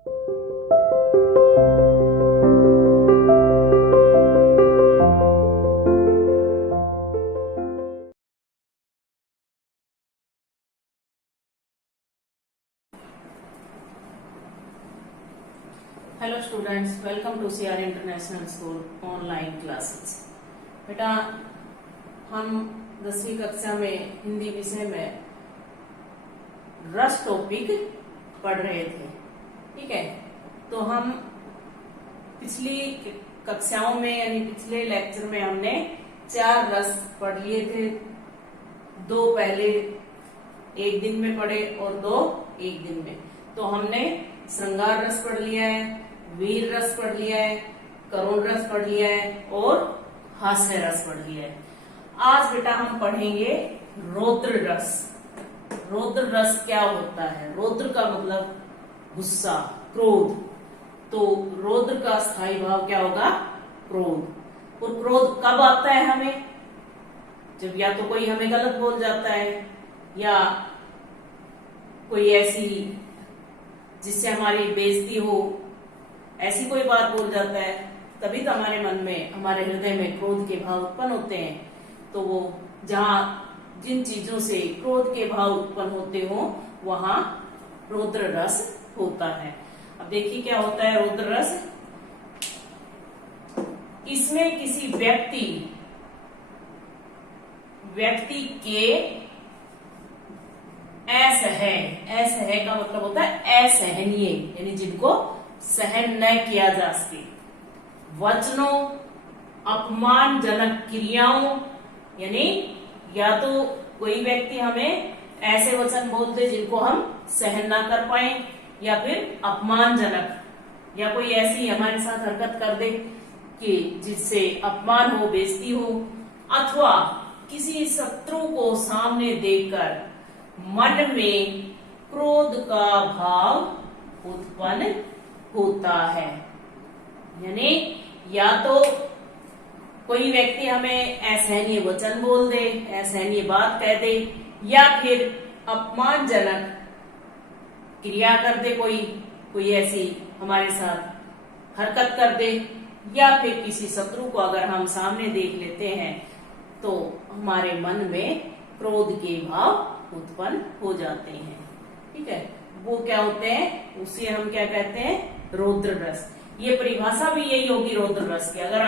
Hello students, welcome to CR international school online classes. बेटा, हम 10वीं कक्षा में हिंदी विषय में रस टॉपिक पढ़ रहे थे। ठीक है, तो हम पिछली कक्षाओं में यानी पिछले लेक्चर में हमने 4 रस पढ़ लिए थे। 2 पहले एक दिन में पढ़े और 2 एक दिन में। तो हमने श्रृंगार रस पढ़ लिया है, वीर रस पढ़ लिया है, करुण रस पढ़ लिया है और हास्य रस पढ़ लिया है। आज बेटा हम पढ़ेंगे रौद्र रस। रौद्र रस क्या होता है? रौद्र का मतलब गुस्सा, क्रोध। तो रौद्र का स्थायी भाव क्या होगा? क्रोध। और क्रोध कब आता है हमें? जब या तो कोई हमें गलत बोल जाता है या कोई ऐसी जिससे हमारी बेइज्जती हो, ऐसी कोई बात बोल जाता है, तभी तो हमारे मन में, हमारे हृदय में क्रोध के भाव उत्पन्न होते हैं। तो वो जहां जिन चीजों से क्रोध के भाव उत्पन्न होते हो वहां रौद्र रस होता है। अब देखिए क्या होता है रौद्र रस। इसमें किसी व्यक्ति के असह का मतलब होता है असहनीय, यानी जिनको सहन न किया जा सके, वचनों, अपमानजनक क्रियाओं, यानी या तो कोई व्यक्ति हमें ऐसे वचन बोल दे जिनको हम सहन ना कर पाए, या फिर अपमानजनक, या कोई ऐसी हमारे साथ हरकत कर दे कि जिससे अपमान हो, बेइज्जती हो, अथवा किसी शत्रु को सामने देखकर मन में क्रोध का भाव उत्पन्न होता है। यानी या तो कोई व्यक्ति हमें असहनीय वचन बोल दे, असहनीय बात कह दे, या फिर अपमानजनक क्रिया कर दे, कोई ऐसी हमारे साथ हरकत कर दे, या फिर किसी शत्रु को अगर हम सामने देख लेते हैं तो हमारे मन में क्रोध के भाव उत्पन्न हो जाते हैं। ठीक है, वो क्या होते हैं, उसे हम क्या कहते हैं? रौद्र रस। ये परिभाषा भी यही होगी रौद्र रस की। अगर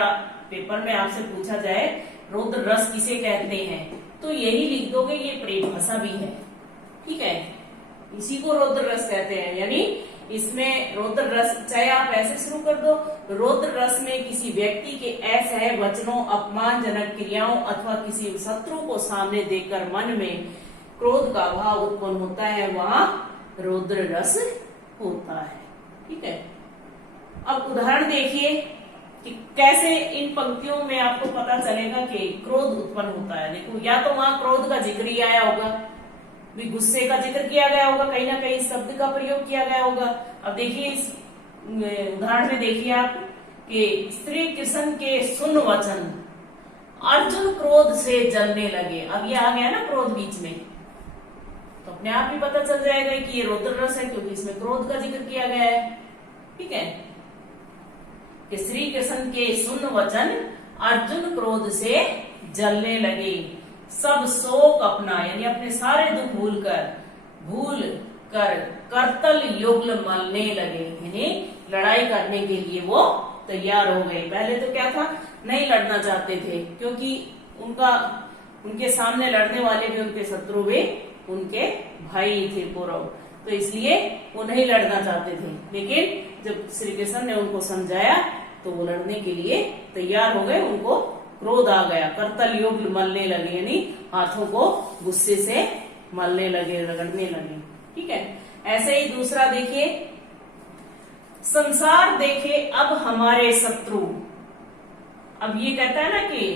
पेपर में आपसे पूछा जाए रौद्र रस किसे कहते हैं, तो यही लिख दोगे, ये परिभाषा भी है। ठीक है, इसी को रौद्र रस कहते हैं। यानी इसमें रौद्र रस, चाहे आप ऐसे शुरू कर दो, रौद्र रस में किसी व्यक्ति के असह वचनों, अपमानजनक क्रियाओं अथवा किसी शत्रु को सामने देखकर मन में क्रोध का भाव उत्पन्न होता है, वहां रौद्र रस होता है। ठीक है, अब उदाहरण देखिए कि कैसे इन पंक्तियों में आपको पता चलेगा कि क्रोध उत्पन्न होता है। देखो, या तो वहां क्रोध का जिक्र ही आया होगा, भी गुस्से का जिक्र किया गया होगा, कहीं ना कहीं शब्द का प्रयोग किया गया होगा। अब देखिए इस उदाहरण में देखिए आप कि श्री कृष्ण के सुन वचन अर्जुन क्रोध से जलने लगे। अब ये आ गया ना क्रोध बीच में, तो अपने आप ही पता चल जाएगा कि ये रौद्र रस है, क्योंकि इसमें क्रोध का जिक्र किया गया है। ठीक है, कि श्री कृष्ण के सुन वचन अर्जुन क्रोध से जलने लगे, सब शोक अपना, यानी अपने सारे दुख भूल कर करतल युगल मलने लगे, यानी लड़ाई करने के लिए वो तैयार हो गए। पहले तो क्या था, नहीं लड़ना चाहते थे, क्योंकि उनके सामने लड़ने वाले भी उनके शत्रु भी उनके भाई थे कौरव, तो इसलिए वो नहीं लड़ना चाहते थे। लेकिन जब श्री कृष्ण ने उनको समझाया तो वो लड़ने के लिए तैयार हो गए। उनको क्रोध आ गया, करतल युग मलने लगे, यानी हाथों को गुस्से से मलने लगे, रगड़ने लगे। ठीक है, ऐसे ही दूसरा देखिए, संसार देखे अब हमारे शत्रु। अब ये कहता है ना कि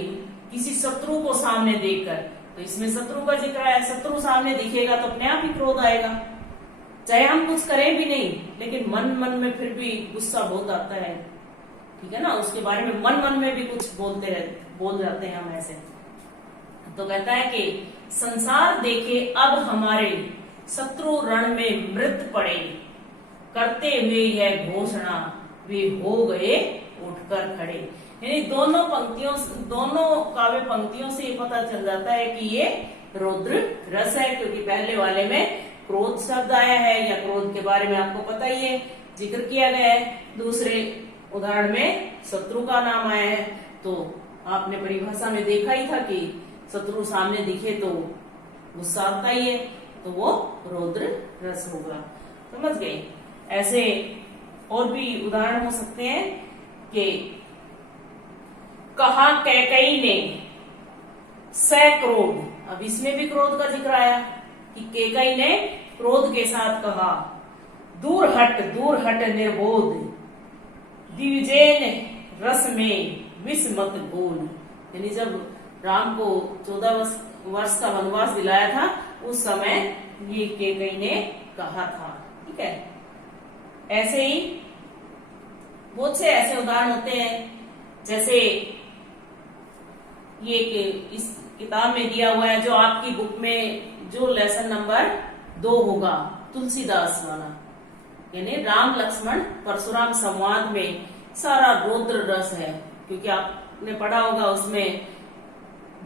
किसी शत्रु को सामने देखकर, तो इसमें शत्रु का जिक्र है। शत्रु सामने दिखेगा तो अपने आप ही क्रोध आएगा, चाहे हम कुछ करें भी नहीं, लेकिन मन में फिर भी गुस्सा बहुत आता है। ठीक है ना, उसके बारे में मन में भी कुछ बोल जाते हैं हम ऐसे। तो कहता है कि संसार देखे अब हमारे शत्रु रण में मृत पड़े, करते हुए यह घोषणा वे हो गए उठकर खड़े। यानी दोनों काव्य पंक्तियों से ये पता चल जाता है कि ये रौद्र रस है, क्योंकि पहले वाले में क्रोध शब्द आया है, या क्रोध के बारे में आपको पता ही है, जिक्र किया गया है। दूसरे उदाहरण में शत्रु का नाम आया है, तो आपने परिभाषा में देखा ही था कि शत्रु सामने दिखे तो गुस्सा आता ही है, तो वो रौद्र रस होगा। समझ गए? ऐसे और भी उदाहरण हो सकते हैं कि कहा कैकई ने सक्रोध, अब इसमें भी क्रोध का जिक्र आया कि कैकई ने क्रोध के साथ कहा, दूर हट निर्बोध, दिविजयन रस में विष मत घोल। यानी जब राम को 14 वर्ष का वनवास दिलाया था, उस समय ये कैकई ने कहा था। ठीक है, ऐसे ही बहुत से ऐसे उदाहरण होते हैं, जैसे ये इस किताब में दिया हुआ है, जो आपकी बुक में जो लेसन नंबर 2 होगा, तुलसीदास वाला, यानी राम लक्ष्मण परशुराम संवाद में सारा रौद्र रस है। क्योंकि आपने पढ़ा होगा, उसमें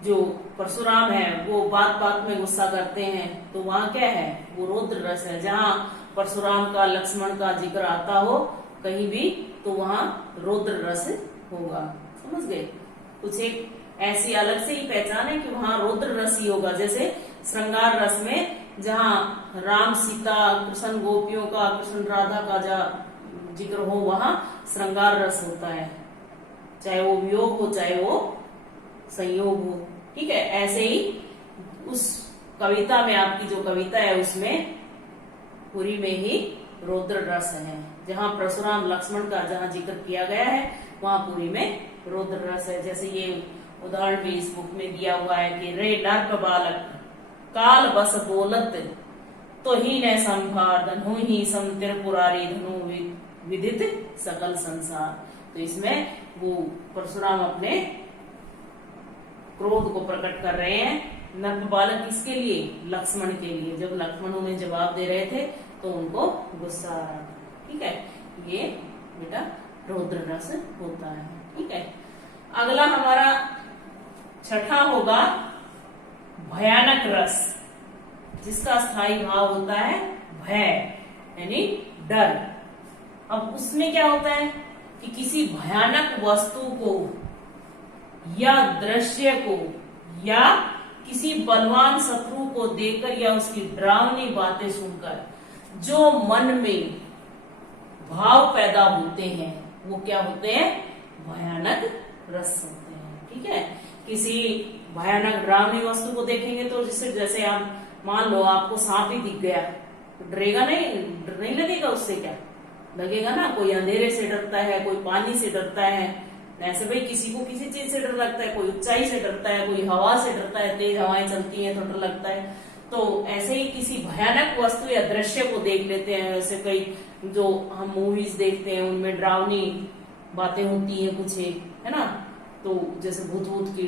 जो परशुराम है वो बात बात में गुस्सा करते हैं, तो वहां क्या है, वो रौद्र रस है। जहां परशुराम का लक्ष्मण का जिक्र आता हो कहीं भी, तो वहां रौद्र रस होगा। समझ गए? कुछ एक ऐसी अलग से ही पहचान है कि वहां रौद्र रस ही होगा। जैसे श्रृंगार रस में जहां राम सीता, कृष्ण गोपियों का, कृष्ण राधा का जिक्र हो, वहां श्रृंगार रस होता है, चाहे वो वियोग हो चाहे वो संयोग हो। ठीक है, ऐसे ही उस कविता में, आपकी जो कविता है उसमें पूरी में ही रौद्र रस है। जहां परशुराम लक्ष्मण का जहां जिक्र किया गया है, वहां पूरी में रौद्र रस है। जैसे ये उदाहरण भी इस बुक में दिया हुआ है कि रे नर्प बालक काल बस बोलत, तो ही न संभार धनु ही सम त्रिपुरारी धनु विदित सकल संसार। तो इसमें वो परशुराम अपने क्रोध को प्रकट कर रहे हैं। नर्प बालक किसके लिए? लक्ष्मण के लिए। जब लक्ष्मण उन्हें जवाब दे रहे थे तो उनको गुस्सा आ रहा था। ठीक है, ये बेटा रौद्र रस होता है। ठीक है, अगला हमारा छठा होगा भयानक रस, जिसका स्थायी भाव होता है भय, यानी डर। अब उसमें क्या होता है कि किसी भयानक वस्तु को या दृश्य को या किसी बलवान शत्रु को देखकर या उसकी डरावनी बातें सुनकर जो मन में भाव पैदा होते हैं, वो क्या होते हैं? भयानक रस होते हैं। ठीक है, किसी भयानक डरावनी वस्तु को देखेंगे तो जैसे आप मान लो आपको सांप ही दिख गया, तो डरेगा नहीं? डर नहीं लगेगा उससे? क्या लगेगा ना, कोई अंधेरे से डरता है, कोई पानी से डरता है, ऐसे भाई किसी को किसी चीज से डर लगता है, कोई ऊंचाई से डरता है, कोई हवा से डरता है, तेज हवाएं चलती हैं तो डर लगता है। तो ऐसे ही किसी भयानक वस्तु या दृश्य को देख लेते हैं। वैसे कई जो हम मूवीज देखते हैं उनमें डरावनी बातें होती हैं कुछ, है ना, तो जैसे भूत भूत की,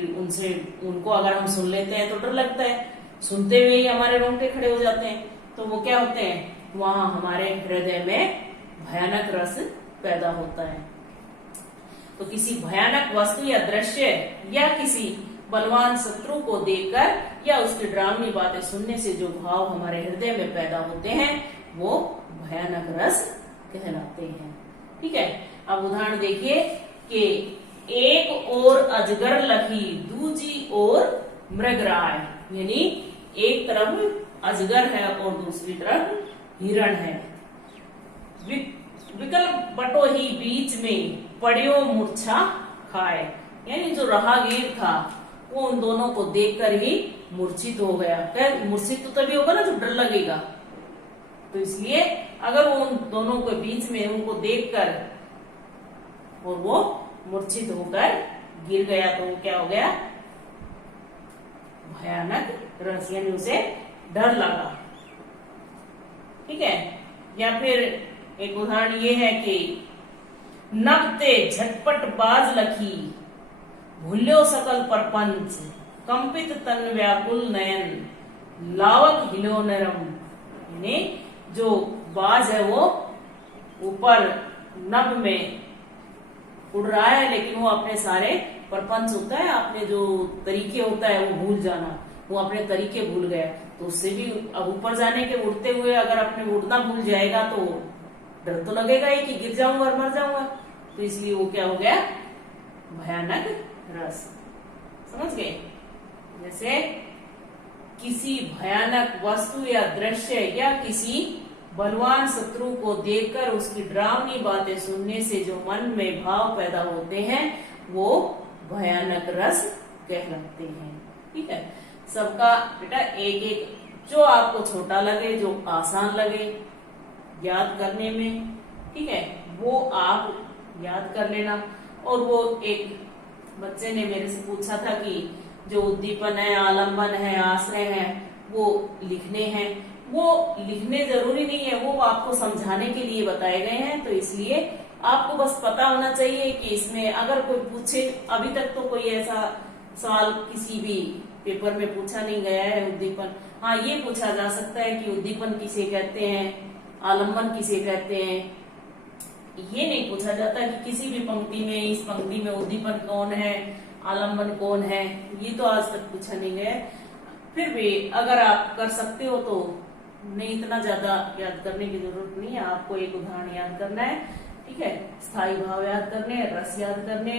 उनको अगर हम सुन लेते हैं तो डर लगता है, सुनते हुए ही हमारे रोंगटे खड़े हो जाते हैं। तो वो क्या होते हैं, वहां हमारे हृदय में भयानक रस पैदा होता है। तो किसी भयानक वस्तु या दृश्य या किसी बलवान शत्रु को देखकर या उसकी डरावनी बातें सुनने से जो भाव हमारे हृदय में पैदा होते हैं, वो भयानक रस कहलाते हैं। ठीक है, अब उदाहरण देखिए कि एक ओर अजगर लखी दूजी ओर मृगराय, यानी एक तरफ अजगर है और दूसरी तरफ हिरण है। विकल्प बटो ही बीच में पड़ियो मूर्छा खाए, यानी जो राहगीर था वो उन दोनों को देखकर ही मूर्छित हो गया। मूर्छित तो तभी होगा ना जब डर लगेगा, तो इसलिए अगर वो उन दोनों के बीच में उनको देखकर और वो मूर्छित होकर गिर गया, तो वो क्या हो गया? भयानक रस, यानी उसे डर लगा। ठीक है, या फिर एक उदाहरण ये है कि नबते झटपट बाज लखी भूल्यो सकल परपंच, कंपित तन व्याकुल नयन लावक हिलो नरम, यानी जो बाज है वो ऊपर नभ में उड़ रहा है, लेकिन वो अपने सारे प्रपंच होता है, अपने जो तरीके होता है वो भूल जाना, वो अपने तरीके भूल गया। तो उससे भी अब ऊपर जाने के उड़ते हुए अगर अपने उड़ना भूल जाएगा तो डर तो लगेगा ही कि गिर जाऊंगा और मर जाऊंगा। तो इसलिए वो क्या हो गया, भयानक रस। समझ गए? जैसे किसी भयानक वस्तु या दृश्य या किसी बलवान शत्रु को देखकर उसकी डरावनी बातें सुनने से जो मन में भाव पैदा होते हैं वो भयानक रस कहलाते हैं। ठीक है, सबका बेटा एक एक जो आपको छोटा लगे, जो आसान लगे याद करने में, ठीक है, वो आप याद कर लेना। और वो एक बच्चे ने मेरे से पूछा था कि जो उद्दीपन है, आलंबन है, आश्रय है, वो लिखने हैं। वो लिखने जरूरी नहीं है, वो आपको समझाने के लिए बताए गए हैं। तो इसलिए आपको बस पता होना चाहिए कि इसमें अगर कोई पूछे, अभी तक तो कोई ऐसा सवाल किसी भी पेपर में पूछा नहीं गया है उद्दीपन। हाँ, ये पूछा जा सकता है कि उद्दीपन किसे कहते हैं, आलंबन किसे कहते हैं। ये नहीं पूछा जाता कि किसी भी पंक्ति में, इस पंक्ति में उद्दीपन कौन है, आलंबन कौन है, ये तो आज तक पूछा नहीं गया। फिर भी अगर आप कर सकते हो तो नहीं, इतना ज्यादा याद करने की जरूरत नहीं है। आपको एक उदाहरण याद करना है, ठीक है, स्थायी भाव याद करने, रस याद करने,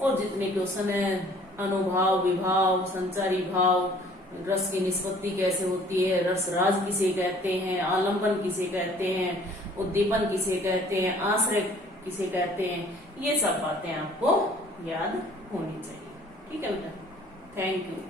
और जितने क्वेश्चन है अनुभाव, विभाव, संचारी भाव, रस की निष्पत्ति कैसे होती है, रस राज किसे कहते हैं, आलंबन किसे कहते हैं, उद्दीपन किसे कहते हैं, आश्रय किसे कहते हैं, ये सब बातें आपको याद होनी चाहिए। ठीक है बेटा, थैंक यू।